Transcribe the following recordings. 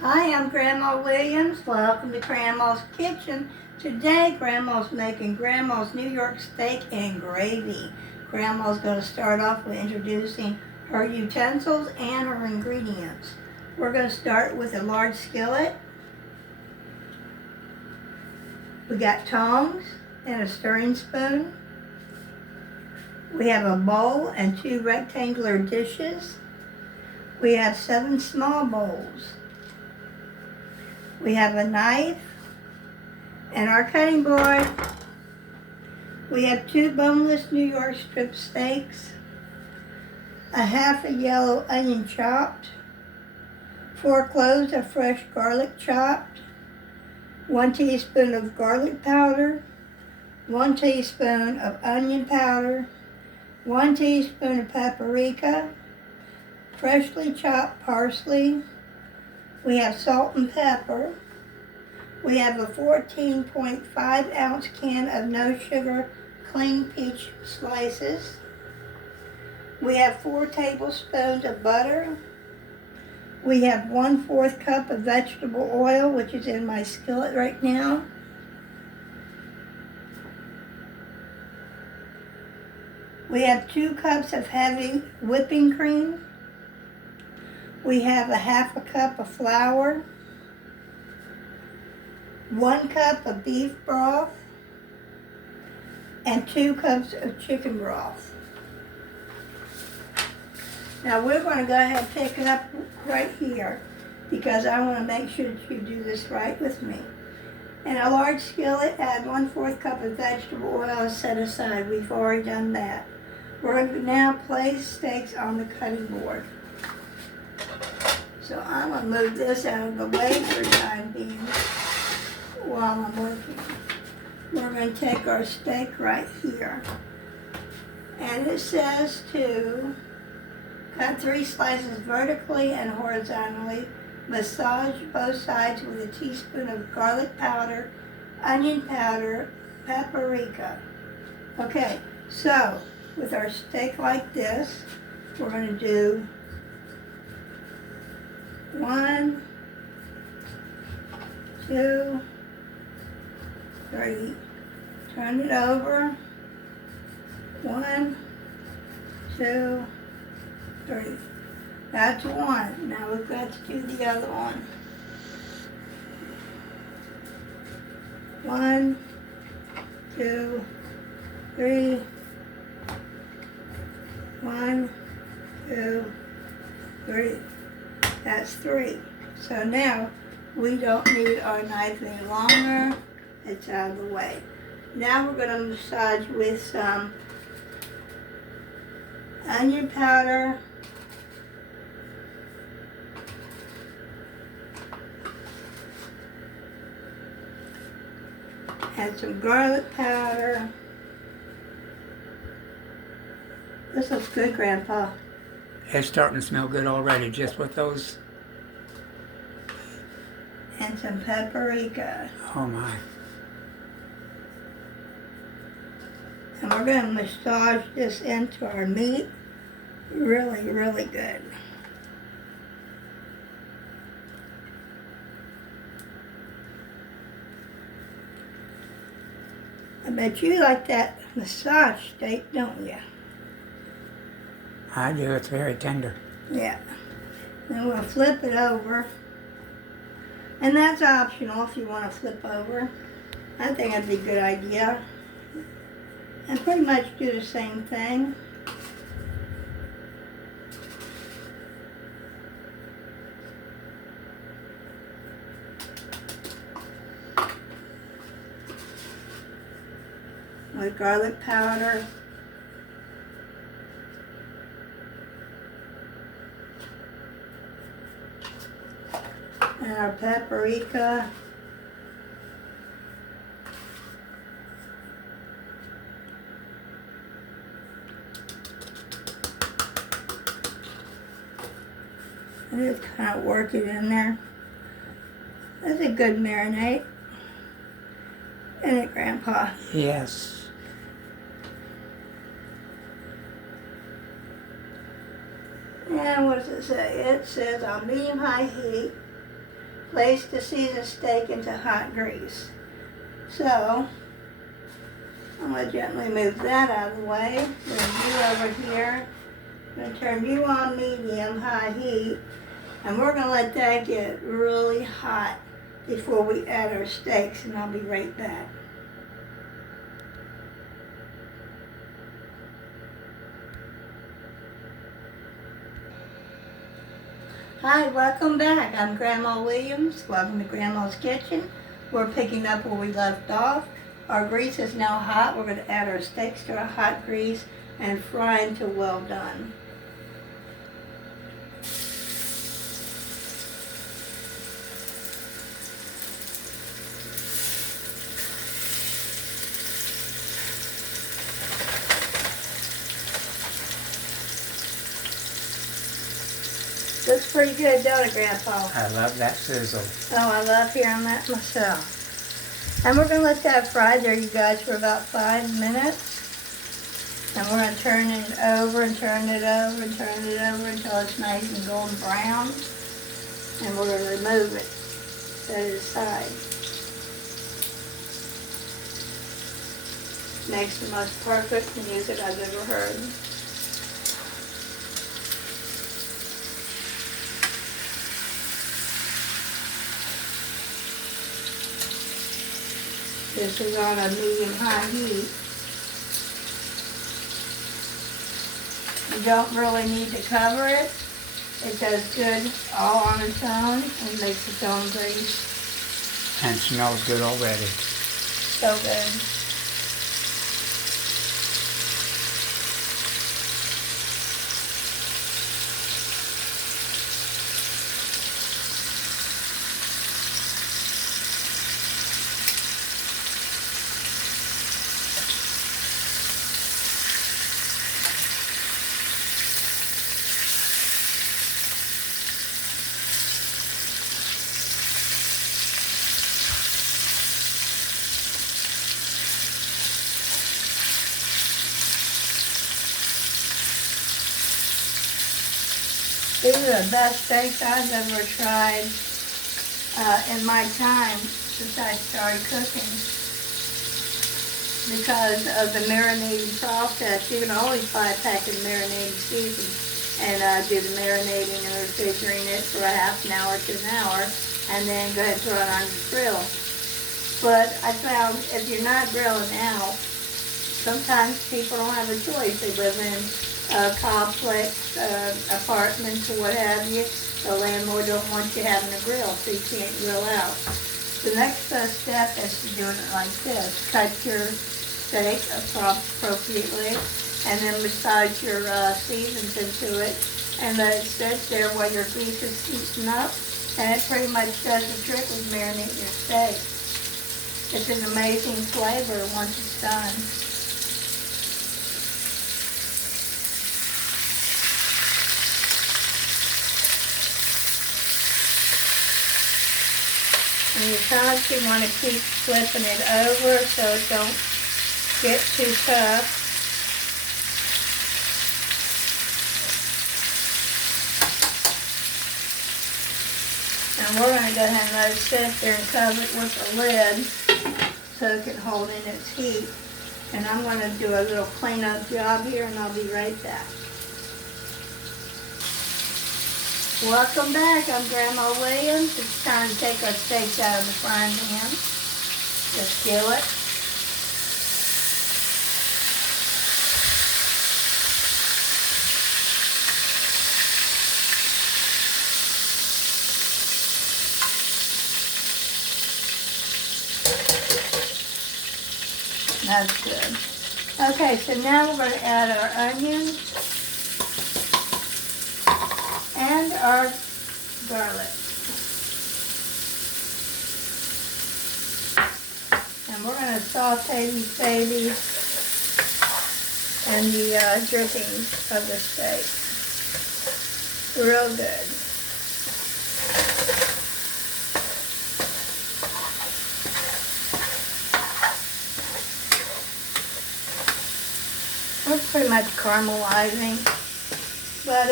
Hi, I'm Grandma Williams. Welcome to Grandma's Kitchen. Today, Grandma's making Grandma's New York steak and gravy. Grandma's going to start off with introducing her utensils and her ingredients. We're going to start with a large skillet. We got tongs and a stirring spoon. We have a bowl and 2 rectangular dishes. We have 7 small bowls. We have a knife and our cutting board. We have 2 boneless New York strip steaks, a half a yellow onion chopped, 4 cloves of fresh garlic chopped, 1 teaspoon of garlic powder, 1 teaspoon of onion powder, 1 teaspoon of paprika, freshly chopped parsley. We have salt and pepper. We have a 14.5 ounce can of no sugar clean peach slices. We have 4 tablespoons of butter. We have 1/4 cup of vegetable oil, which is in my skillet right now. We have 2 cups of heavy whipping cream. We have a half a cup of flour, 1 cup of beef broth, and 2 cups of chicken broth. Now we're going to go ahead and pick it up right here because I want to make sure that you do this right with me. In a large skillet, add 1/4 cup of vegetable oil set aside. We've already done that. We're going to now place steaks on the cutting board. So I'm going to move this out of the way for the time being while I'm working. We're going to take our steak right here. And it says to cut 3 slices vertically and horizontally. Massage both sides with a teaspoon of garlic powder, onion powder, paprika. Okay, so with our steak like this, we're going to do 1, 2, 3. Turn it over. 1, 2, 3. That's 1. Now we've got to do the other one. 1, 2, 3. 1, 2, 3. That's 3. So now we don't need our knife any longer. It's out of the way. Now we're going to massage with some onion powder, and some garlic powder. This looks good, Grandpa. It's starting to smell good already, just with those. And some paprika. Oh my. And we're going to massage this into our meat really, really good. I bet you like that massage steak, don't you? I do, it's very tender. Yeah. Then we'll flip it over. And that's optional if you want to flip over. I think that'd be a good idea. And pretty much do the same thing. With garlic powder. And our paprika. And just kind of work it in there. That's a good marinade. Isn't it, Grandpa? Yes. And what does it say? It says on medium-high heat, Place the seasoned steak into hot grease. So, I'm going to gently move that out of the way. Move you over here. I'm going to turn you on medium-high heat. And we're going to let that get really hot before we add our steaks, and I'll be right back. Hi, welcome back. I'm Grandma Williams. Welcome to Grandma's Kitchen. We're picking up where we left off. Our grease is now hot. We're going to add our steaks to our hot grease and fry until well done. Looks pretty good, don't it, Grandpa? I love that sizzle. Oh, I love hearing that myself. And we're going to let that fry there, you guys, for about 5 minutes. And we're going to turn it over and turn it over and turn it over until it's nice and golden brown. And we're going to remove it, set it aside. Makes the most perfect music I've ever heard. This is on a medium-high heat. You don't really need to cover it. It does good all on its own and makes its own grease. And smells good already. So good. These are the best steaks I've ever tried in my time since I started cooking. Because of the marinating process, you can always buy a pack of marinating seasoning and do the marinating and refrigerating it for a half an hour to an hour, and then go ahead and throw it on your grill. But I found if you're not grilling out, sometimes people don't have a choice. They live in complex apartments or what have you. The landlord don't want you having a grill, so you can't grill out. The next step is to do it like this. Cut your steak appropriately, and then massage your seasons into it, and let it sit there while your grease is heating up, and it pretty much does the trick with marinating your steak. It's an amazing flavor once it's done. And you constantly want to keep flipping it over so it don't get too tough. And we're going to go ahead and let it sit there and cover it with a lid so it can hold in its heat. And I'm going to do a little cleanup job here, and I'll be right back. Welcome back. I'm Grandma Williams. It's time to take our steaks out of the frying pan, the skillet. That's good. Okay, so now we're going to add our onions and our garlic. And we're going to saute these babies and the drippings of the steak. Real good. We're pretty much caramelizing, but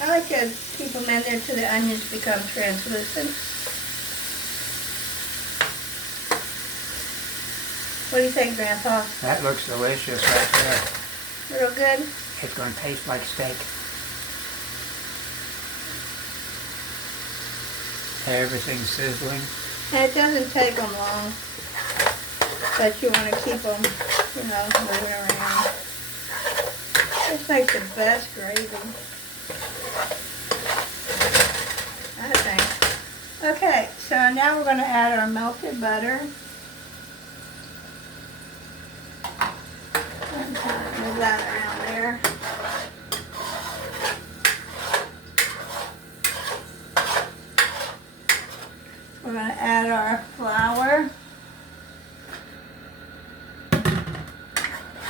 I like to keep them in there till the onions become translucent. What do you think, Grandpa? That looks delicious right there. Real good? It's going to taste like steak. Everything's sizzling. And it doesn't take them long, but you want to keep them, moving around. This makes the best gravy, I think. Okay, so now we're going to add our melted butter. And kind of move that around there. We're going to add our flour.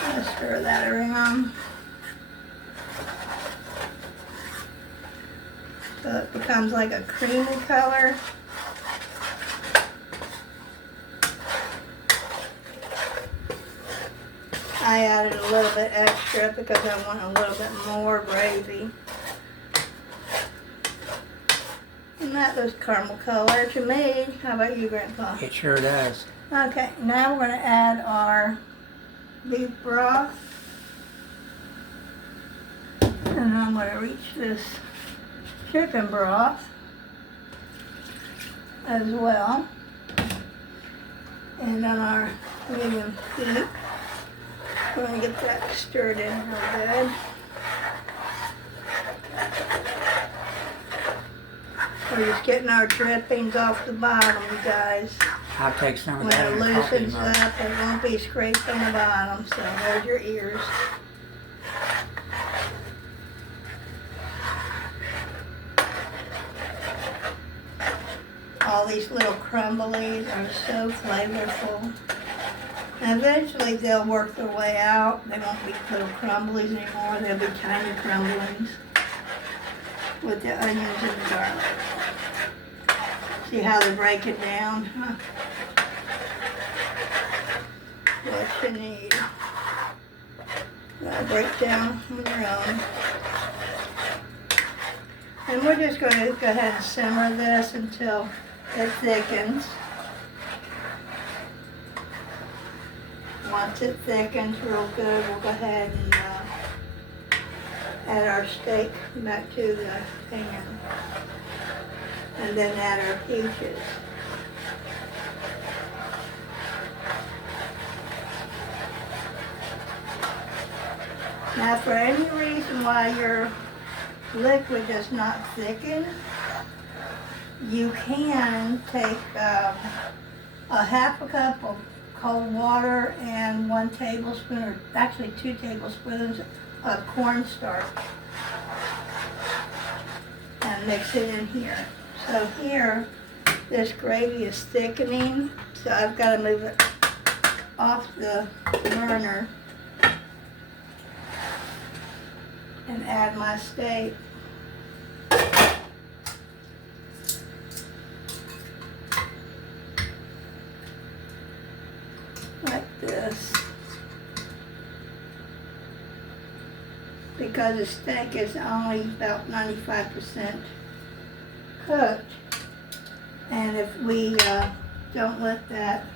Just stir that around so it becomes like a creamy color. I added a little bit extra because I want a little bit more gravy. Isn't that those caramel color to me? How about you, Grandpa? It sure does. Okay, now we're going to add our beef broth. And I'm going to reach this chicken broth as well. And on our medium heat, we're going to get that stirred in real good. We're just getting our drippings off the bottom, you guys. I'll take some of When that it in the coffee loosens mug. up, it won't be scraped on the bottom, so hold your ears. All these little crumblies are so flavorful. And eventually they'll work their way out. They won't be little crumblies anymore. They'll be tiny crumblies with the onions and the garlic. See how they break it down? Huh? What you need. They'll break down on their own. And we're just going to go ahead and simmer this until it thickens. Once it thickens real good, we'll go ahead and add our steak back to the pan. And then add our peaches. Now, for any reason why your liquid does not thicken, you can take a half a cup of cold water and 1 tablespoon, or actually 2 tablespoons of cornstarch, and mix it in here. So here, this gravy is thickening, so I've got to move it off the burner and add my steak. Like this. Because the steak is only about 95% cooked. And if we don't let that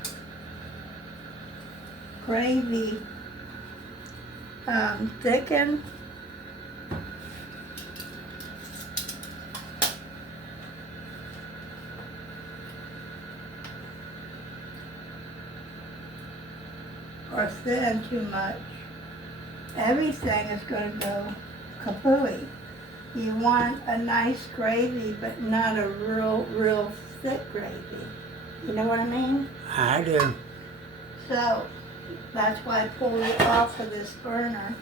gravy thicken, or thin too much, everything is going to go kapooey. You want a nice gravy, but not a real thick gravy. You know what I mean? I do. So that's why I pulled it off of this burner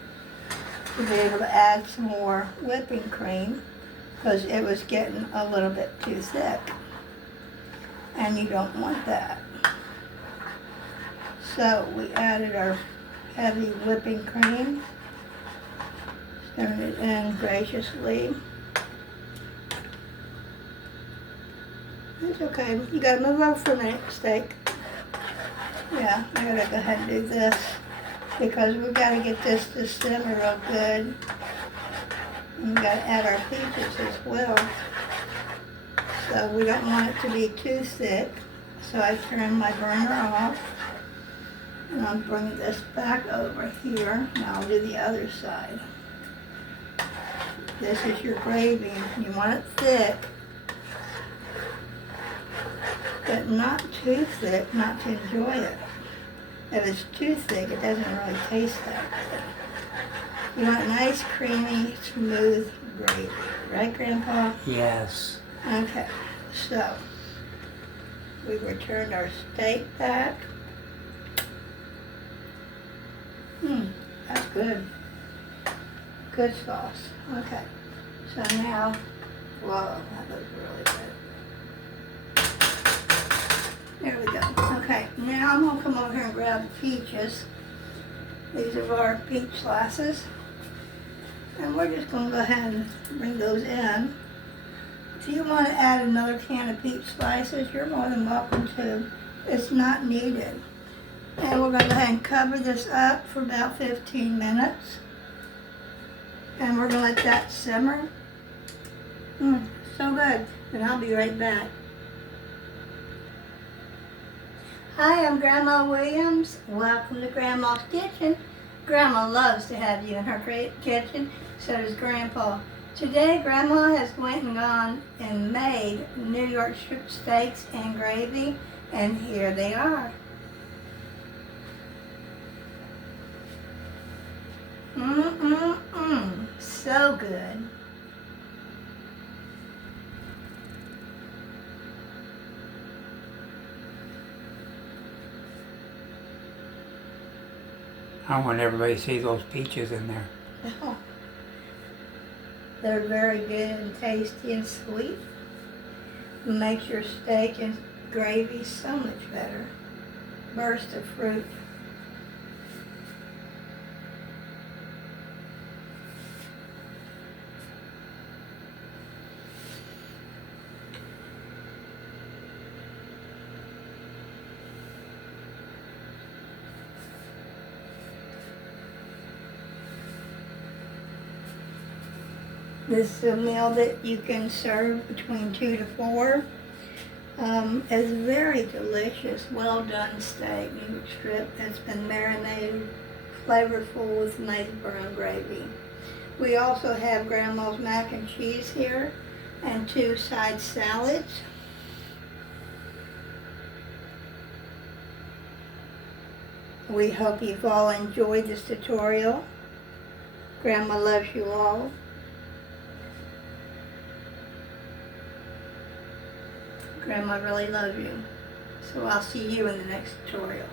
to be able to add some more whipping cream, because it was getting a little bit too thick. And you don't want that. So we added our heavy whipping cream, stirred it in graciously. It's okay, you gotta move over for a minute, steak. Yeah, I gotta go ahead and do this because we've gotta get this to simmer real good. And we gotta add our peaches as well. So we don't want it to be too thick. So I turn my burner off. And I'll bring this back over here, and I'll do the other side. This is your gravy. You want it thick, but not too thick, not to enjoy it. If it's too thick, it doesn't really taste that good. You want nice, creamy, smooth gravy. Right, Grandpa? Yes. Okay, so we returned our steak back. That's good. Good sauce. Okay, so now, whoa, that looks really good. There we go. Okay, now I'm gonna come over here and grab the peaches. These are our peach slices. And we're just gonna go ahead and bring those in. If you want to add another can of peach slices, you're more than welcome to. It's not needed. And we're gonna go ahead and cover this up for about 15 minutes. And we're gonna let that simmer. So good. And I'll be right back. Hi, I'm Grandma Williams. Welcome to Grandma's Kitchen. Grandma loves to have you in her great kitchen, so does Grandpa. Today, Grandma has went and gone and made New York strip steaks and gravy, and here they are. So good. I want everybody to see those peaches in there. Oh, they're very good and tasty and sweet. Makes your steak and gravy so much better. Burst of fruit. This is a meal that you can serve between 2 to 4. It's very delicious, well done steak, New York strip that's been marinated, flavorful with nice brown gravy. We also have Grandma's mac and cheese here and 2 side salads. We hope you've all enjoyed this tutorial. Grandma loves you all. Grandma really loves you. So I'll see you in the next tutorial.